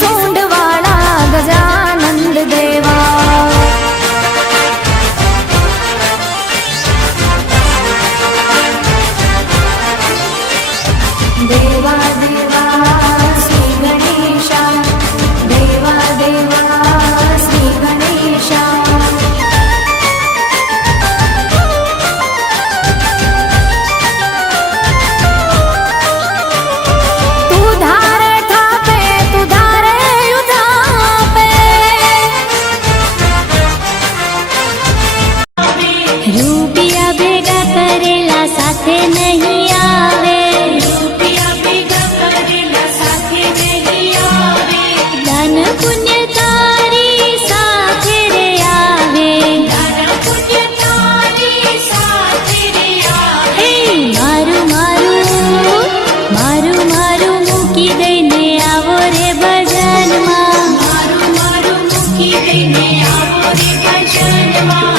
सोंडवाळा गजानंद देवा। देवा देवा श्री गणेशा, देवा देवा श्री गणेशा। રૂપિયા ભેગા કરેલા સાથે નહીં આવે, રૂપિયા ભેગા કરેલા સાથે નહીં આવે, દાન પુણ્ય તારી સાથે રે આવે, દાન પુણ્ય તારી સાથે રે આવે। મારું મારું મારું મારું મૂકી દઈને આવો રે ભજનમાં, મારું મારું મૂકી દઈને આવો રે ભજનમાં।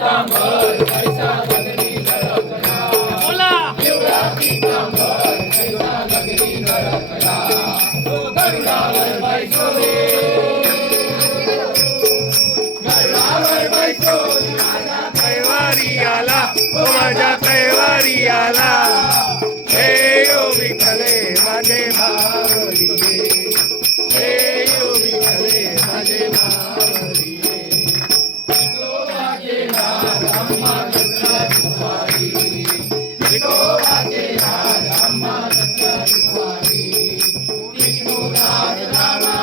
Ram कैवारी आला ओ माझ्या कैवारी आला हे यो विठ्ठले माझे मावळिये हे यो विठ्ठले माझे मावळिये विठोबाचे नाद अम्मा दत्ता रुपारी विठोबाचे नाद अम्मा दत्ता रुपारी विष्णुदास रामा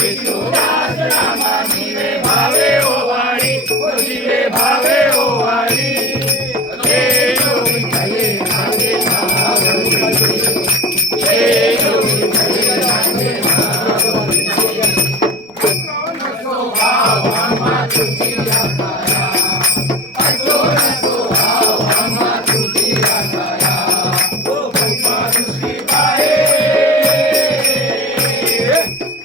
विष्णुदास रामा जीवे भावे ओ वाणी ओ जीवे भावे ओ वाणी हे यो विठ्ठले माझे मावळिये हे यो विठ्ठले माझे मावळिये नको भाव अम्मा तुझी आकाया नको भाव अम्मा तुझी आकाया ओ कृपा दृष्टी पाहे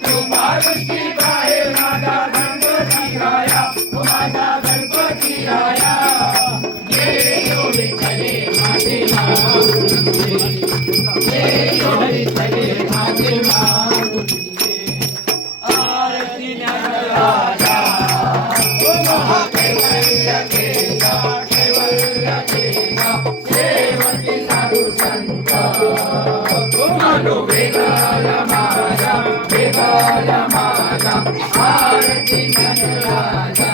कृपा दृष्टी पाहे माझा गणपती राया ओ माझा गणपती राया ये यो विठ्ठले माझे मावळिये ये यो विठ्ठले माझे मावळिये आरती ज्ञानराजा ओ महाकैवल्य केला कैवल्य केला सेवकी साधू संत ओ मानो वेगाला माझा आरती ज्ञानराजा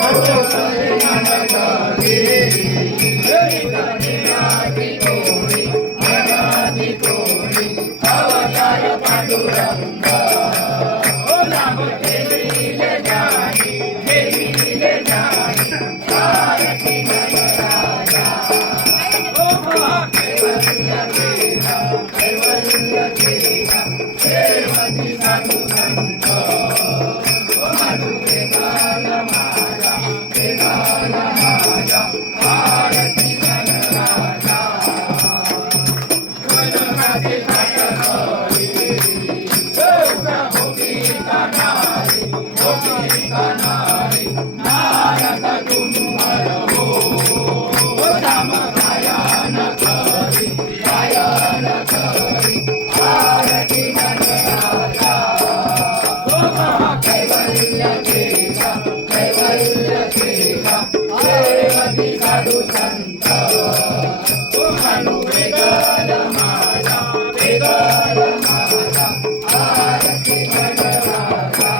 ओ ज्ञानराजे अनादि कोणी अवतार पांडुरंग ओ नाम ठेविले जाणी आरती ज्ञानराजा ओ महाकैवल्य केला सेवकी साधू संत ओ मानो वेगाला माझा आरती ज्ञानराजा वनराजे काटकरी कानारी नारद तुम्हार हो राम गायन करी आरती ज्ञानराजा ओ महाकैवल्य केला सेवकी साधू संत ओ मानो वेगाला माझा आरती ज्ञानराजा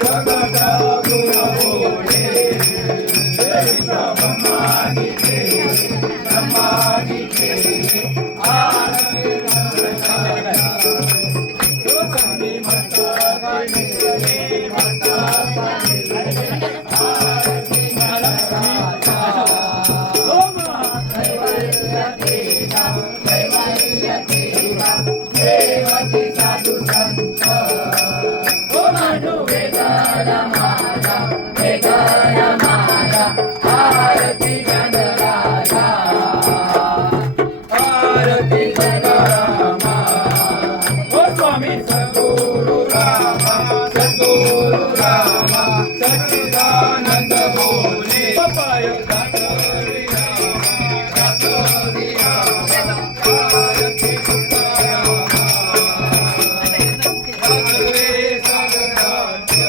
जगत गुण बोले समाधी आरती ज्ञानराजा ओ संगी आरती ज्ञानराजा ओ महाकैवल्य केला सेवकी साधू संत ओ मानो वेगाला माझा आरती ज्ञानराजा आरती गंगारामा ओ स्वामी सद्गुरु रामा सच्चिदानंद बोले पाय दातरी आरती तुकारामा भगवे सगराज्य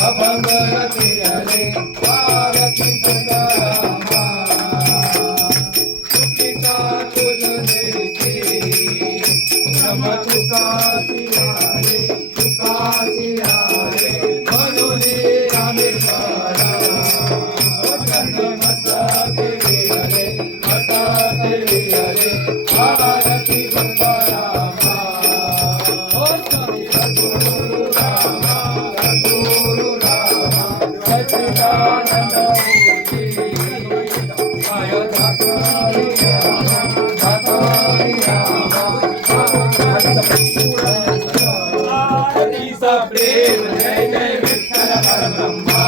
अभंगर फिरले आरती तुकारामा तुकिता तुलनेची नम तुका सियारे म्हणून रामेश्वरा मस्तके विहरे आरती तुकारामा ओ स्वामी सद्गुरु रामा सच्चिदानंद मूर्ती माय दातारी आरतीचा प्रेम जय जय विठ्ठल परब्रह्मा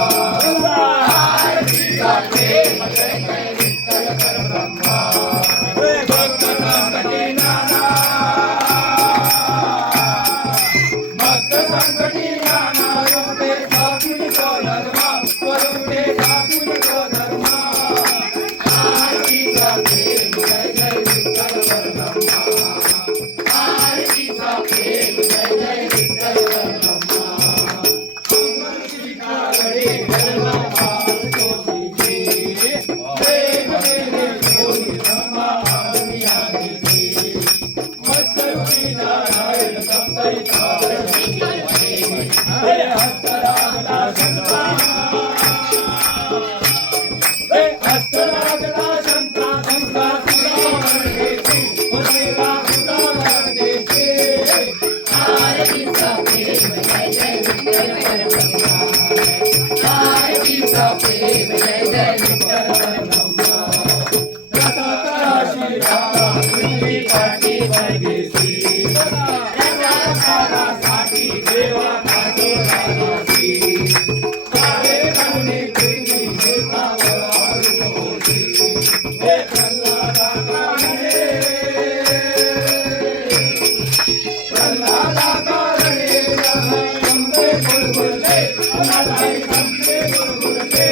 आरतीचा प्रेम जय जय विठ्ठल परब्रह्मा भक्त संकटी नाना भक्त संकटी नाना रूपे ठाकूर को धर्मा स्वरूपे ठाकूर को धर्मा हे अष्टराजता शंका शंका सुरावण देशी देवा सुरावण देशी आरतीचा प्रेम जय जय विठ्ठल परब्रह्मा आरतीचा प्रेम जय जय विठ्ठल परब्रह्मा रथातराशी रामा तुझी काठी परदेशी रथातरासाठी देवा काठी रामाची काळे करुणी तुझी देवावर होती हे प्रल्हादा कारणे संते गुरगुरले अनादाई संते गुरगुरले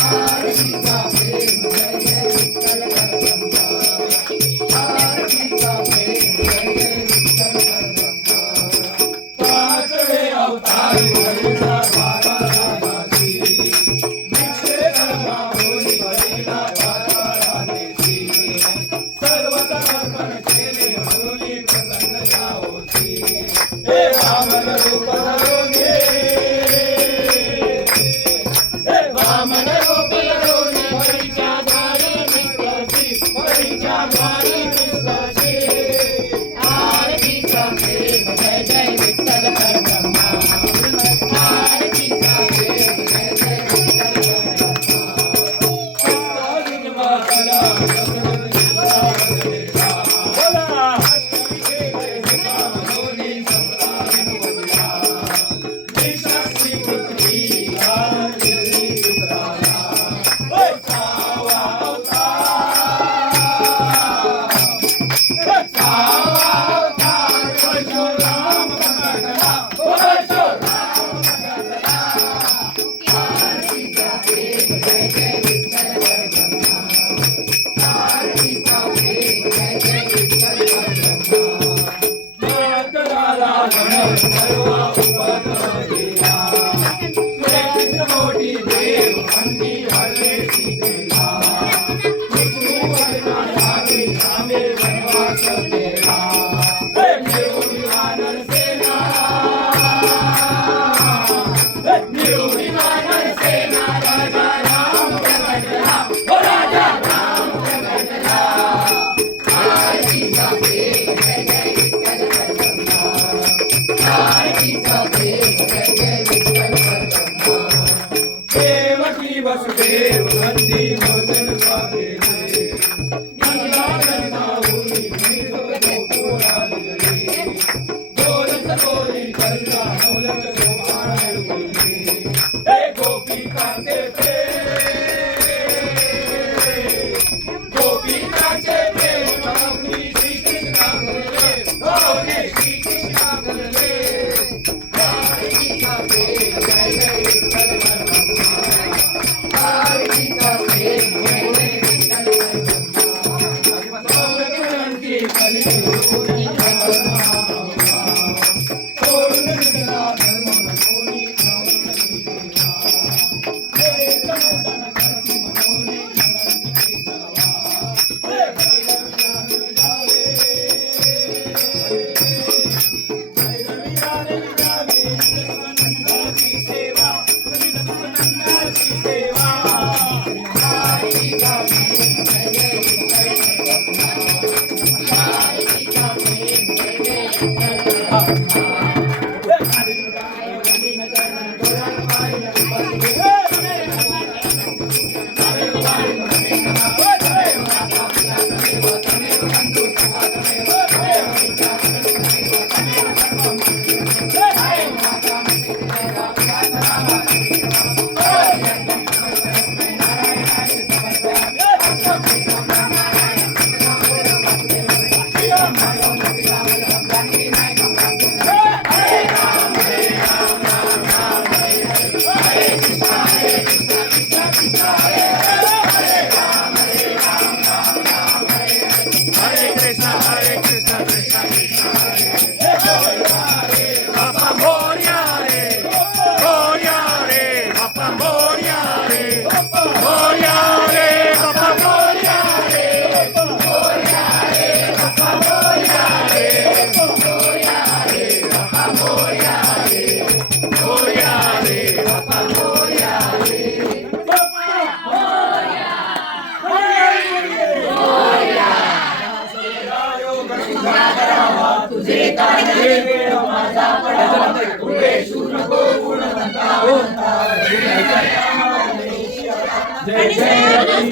आरतीचा प्रेम जय जय विठ्ठल परब्रह्मा आरतीचा प्रेम जय जय विठ्ठल परब्रह्मा पाचवे अवतारी हरिला बारा राजाची दीक्षे धर्मा होली हरिला बारा राजेची सर्व समर्पण केले होली प्रसन्नता होती हे वामन रूप धरून ये हे वामन रूप धरून हरीच्या द्वारी निष्काशी हरीच्या द्वारी निष्काशी आरतीचा प्रेम जय जय विठ्ठल परब्रह्मा आरतीचा प्रेम जय जय विठ्ठल देवकी वसुदेव नंदी भोजन स्वागेले नंदानंद नाहुनी निरुक्त गोपुरादिले गोरस गोरी करुणा नवलक्ष सोमाण बोलली हे गोपिकांचे प्रेम माऊली श्री कृष्णा बोलले माऊली श्री कृष्णा बोलले आरतीचा प्रेम जय जय विठ्ठल परब्रह्मा आरतीचा प्रेम जय जय विठ्ठल जय जय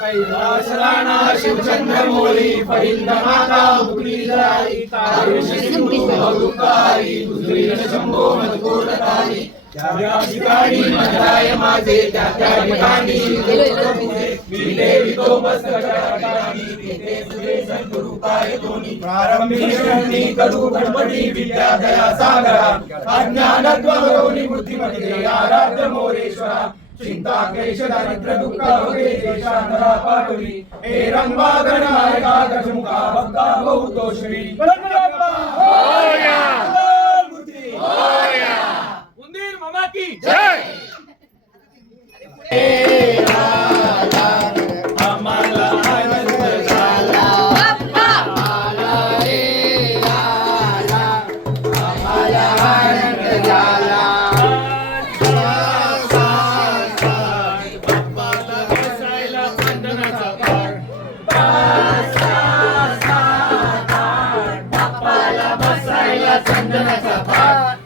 कैलास राणा शिवचंद्र मोरी पहिंद माता मुक्ती जाई तारी सिंधू अवतारी दुसरी शंभो मधुरतारी त्या ठिकाणी मंत्राय माझे त्या ठिकाणी मी देवी तो मस्तकाठी तिथे सुरे सद्गुरु पाय दोन्ही प्रारंभी शरणी करू गणपती विद्या दया सागरा अज्ञानत्वरोनी बुद्धिमते आराध्य मोरेश्वरा चिंता क्लेश दारिद्र्य दुःख वगैरे देशांतरा पाठवी हे रंगा गणनायका दशमुखा भक्ता बहुतोषवी उंदीर मामा की जय आम्हाला आनंद झाला आला रे आला आम्हाला आनंद झाला बाप्पाला बसायला चंदनाचा पाट बाप्पाला बसायला चंदनाचा पाट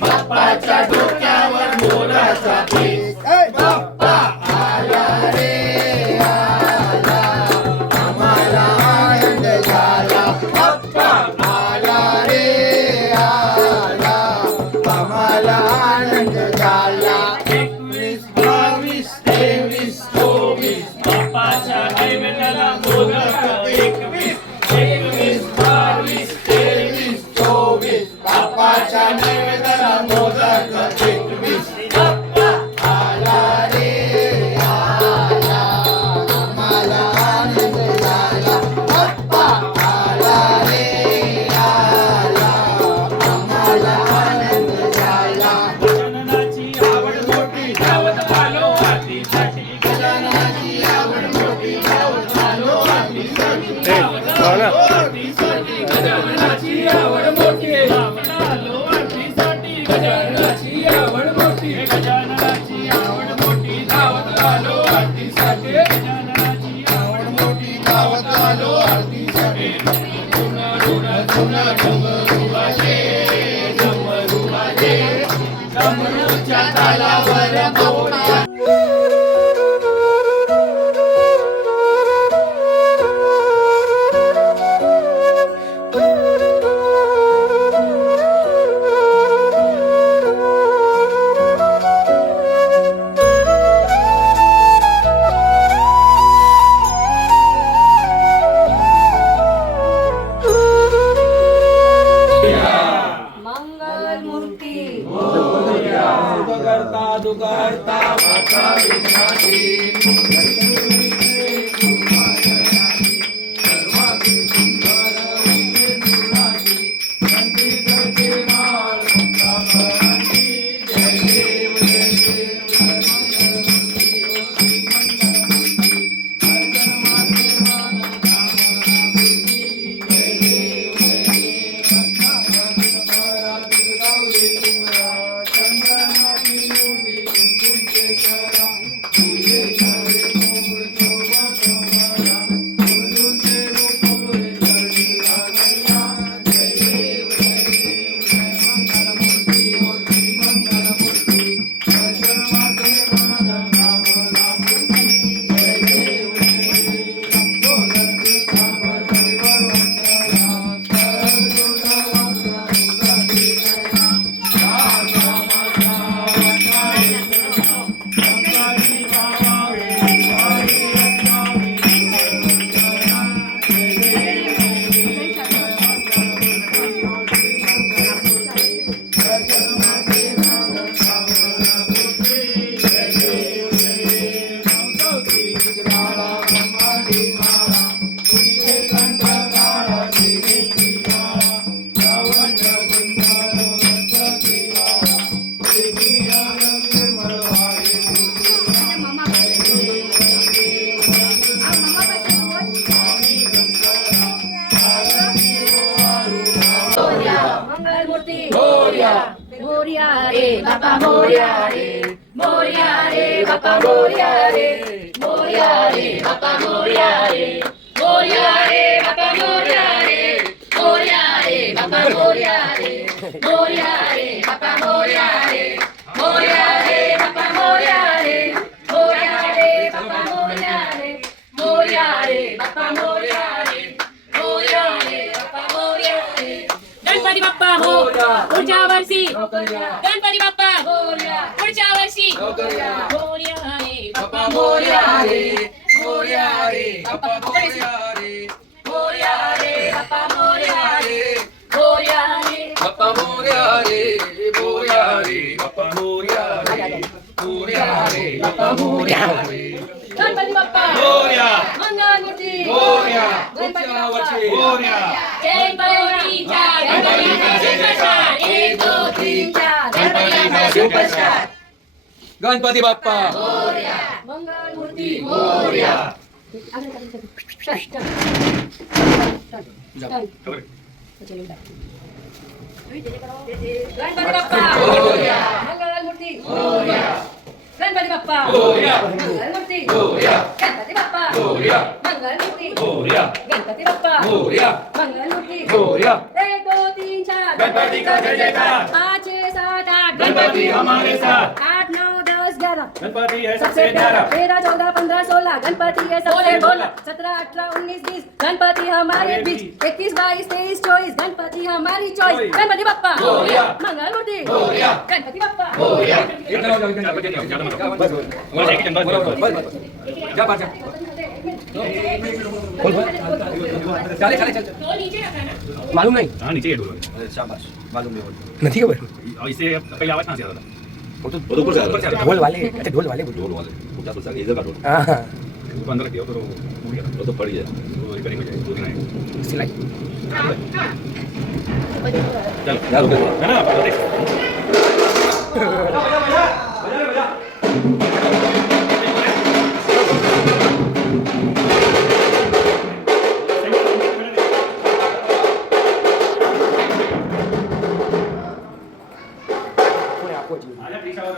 बाप्पाच्या डोक्यावर मोराचा पीस बाप्पा आला रे आला आम्हाला आनंद झाला बाप्पा आला रे आला आम्हाला आनंद झाला 21 22 23 24 बाप्पाच्या नैवेद्याला मोदक 21 22 23 24 बाप्पाच्या नैवेद्याला मोदक 21 बाप्पा आला रे आला आम्हाला आनंद झाला बाप्पा आला रे आला आम्हाला आनंद झाला गजाननाची आवड मोठी धावत आलो आरतीसाठी गजाननाची आवड मोठी धावत आलो आरतीसाठी धावत आलो आरतीसाठी गजाननाची आवड मोठी धावत आलो आरतीसाठी गजाननाची आवड मोठी गजाननाची आवड मोठी धावत आलो आरतीसाठी गजाननाची आवड मोठी धावत आलो आरतीसाठी डमरूच्या तालावर मोरया करता दुकारता वाचा विघ्नाची चंद्रनाथी मोरया रे बाप्पा मोरया रे मोरया रे बाप्पा मोरया रे मोरया रे बाप्पा मोरया रे मोरया रे बाप्पा मोरया रे मोरया रे बाप्पा मोरया रे मोरया रे बाप्पा मोरया रे मोरया रे बाप्पा मोरया रे मोरया रे बाप्पा मोरया रे मोरया रे बाप्पा मोरया रे मोरया रे बाप्पा मोरया रे गणपती बाप्पा हो पुढच्या वर्षी गणपती बाप्पा पुढच्या वर्षी मोरया रे बाप्पा मोरया रे मोरया रे बाप्पा मोरया रे मोरया रे बाप्पा मोरया रे मोरया रे बाप्पा मोरया रे मोरया रे बाप्पा मोरया रे मोरया रे बाप्पा मोरया रे गणपती बाप्पा मोरया मंगलमूर्ती मोरया गणपती पुढच्या बाप्पा वर्षी मोरया जय गणपतीच्या गणपतीचा सुपरस्टार 1 2 3 4 गणपतीचा सुपरस्टार गणपती बाप्पा मंगलमूर्ती मोरया गणपती बाप्पा मंगलमूर्ती गणपती बाप्पा मोरया मंगलमूर्ती मोरया गणपती बाप्पा मोरया मंगलमूर्ती मोरया गणपती बाप्पा मोरया मंगलमूर्ती मोरया 1 2 3 4 गणपति का जय जयकार 5 6 7 8 गणपति हमारे साथ 8 9 10 11 गणपति है सबसे सबसे प्यारा प्यारा 13 14 15 16 गणपति है सबसे भोला 17 18 19 20 गणपति हमारे बीच 21 22 23 24 गणपति हमारी चॉइस गणपति बाप्पा मोरया मंगलमूर्ति मोरया गणपति बाप्पा मोरया जा बात बोल चले चले चल मालूम नहीं हाँ नीचे ये डोर शाबाश मालूम नहीं नहीं खबर और इससे पहले आवाज कहाँ से आता था वो तो ऊपर से ढोल वाले अच्छा ढोल वाले ढोल वाले ऊंचा तो सर इधर का ढोल हां ऊपर अंदर रख दिया तो टूट गया वो तो पड़ गया तो रिपेयरिंग हो जाएगी 2 दिन आएगा सिलाई चलो यार रुको है ना देख आजा पीछा और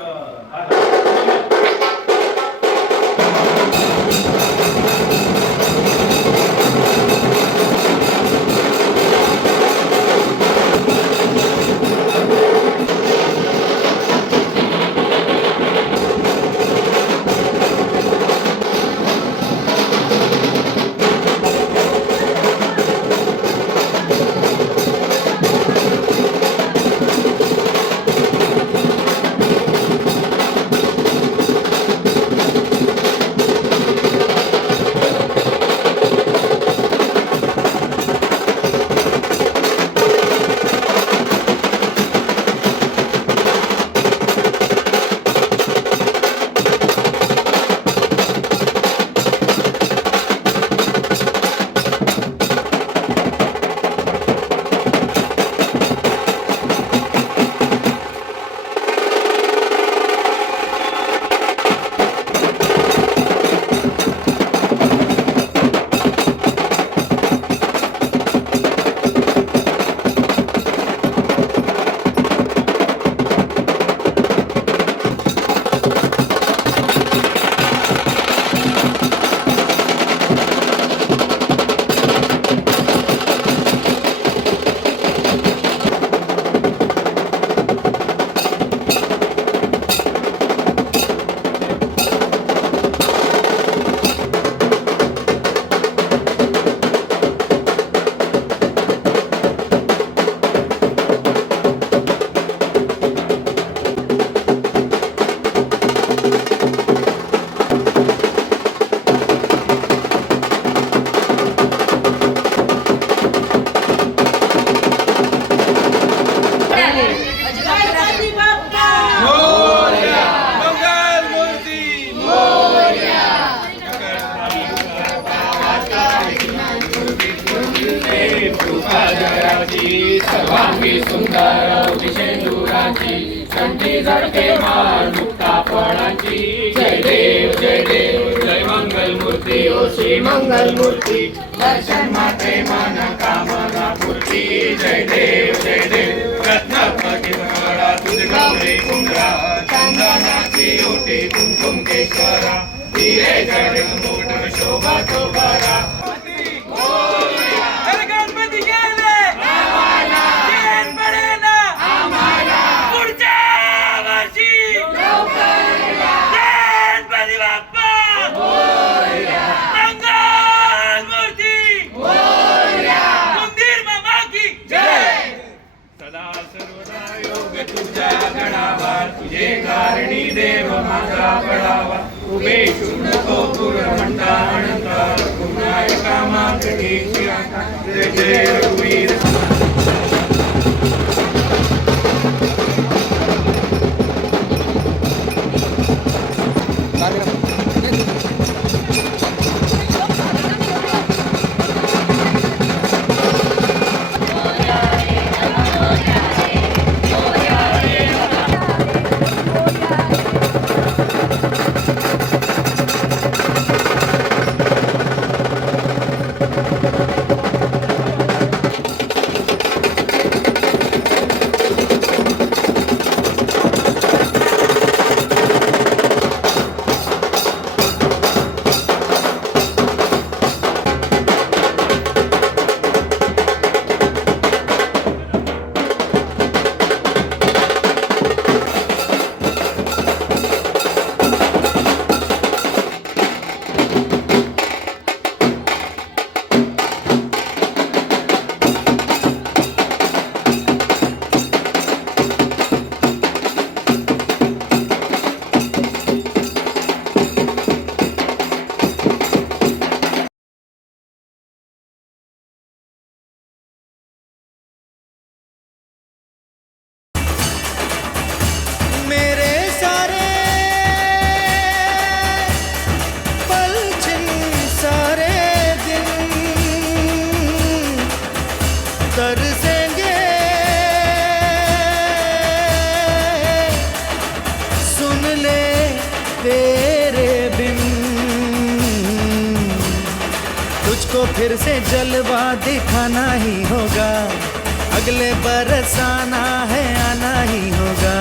सर्वांगी सुंदर विशेंदुराची कंठी झळके माळ मुक्ता फळांची जय देव जय मंगल मूर्ती ओ श्री मंगल मूर्ती दर्शन मात्रे मन कामना पूर्ती जय देव रत्नात्मक तुझ विश्वेश्वरा धीरे चढ़ मुकुट शोभा तो भरा गणपती गेले चेन पडेना पुढच्या वर्षी गणपती बाप्पा मंगल मूर्ती मंदिर मामा की जय. सदा सर्वदा योग तुझ्या गणावा तुझे कारणी देव माझा पडावा उभे नको पुरमंडा अनंता पुण्याय कामाकटी जय जय रघुवीर तरसेंगे सुन ले तेरे बिन तुझको फिर से जलवा दिखाना ही होगा अगले बरस आना है आना ही होगा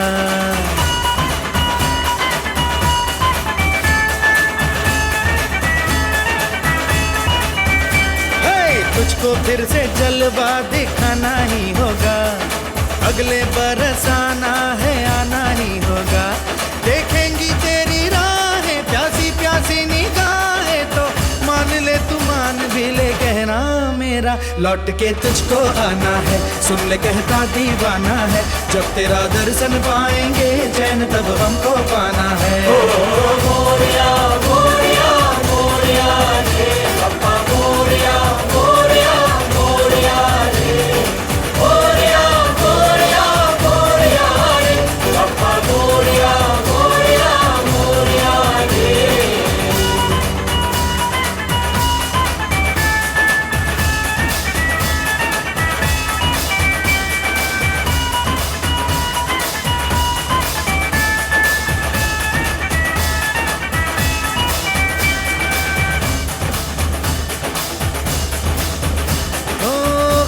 तुझको फिर से जलवा दिखाना ही होगा अगले बरस आना है आना ही होगा देखेंगी तेरी राहें प्यासी प्यासी निगाहें तो मान ले तू मान भी ले कहना मेरा लौट के तुझको आना है सुन ले कहता दीवाना है जब तेरा दर्शन पाएंगे चैन तब हमको पाना है मोरिया मोरिया मोरिया रे पप्पा मोरिया मोरिया मोरिया रे मोरिया मोरिया मोरिया रे पप्पा मोरिया मोरिया मोरिया रे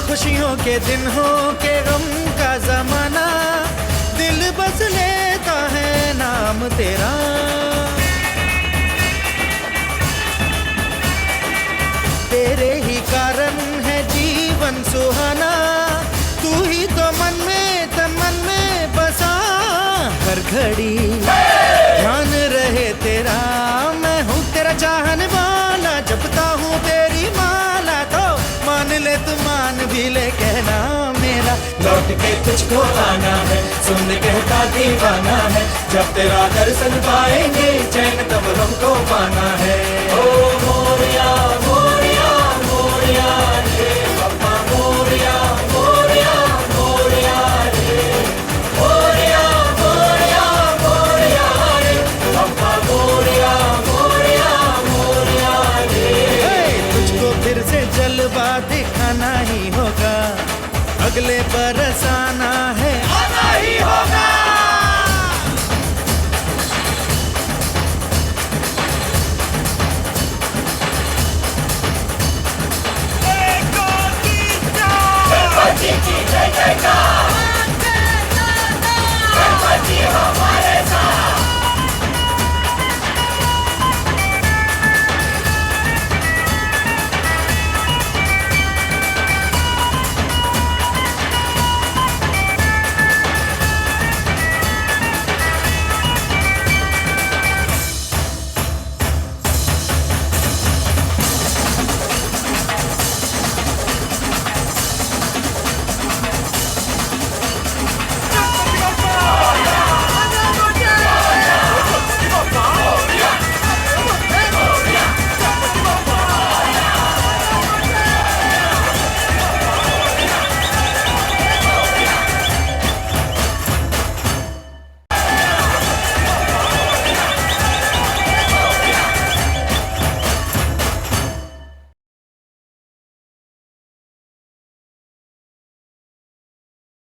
खुशियों के दिन हो के गम का जमाना दिल बस लेता है नाम तेरा तेरे ही कारण है जीवन सुहाना तू ही तो मन में तन मन में बसा हर घड़ी ध्यान रहे तेरा मैं हूँ तेरा चाहने वाला जपता हूँ तेरी माला तो मान ले तू मान भी ले कहना मेरा लौट के तुझको आना है सुन कहता दीवाना है जब तेरा दर्शन पाएंगे चैन तब हमको पाना है ओ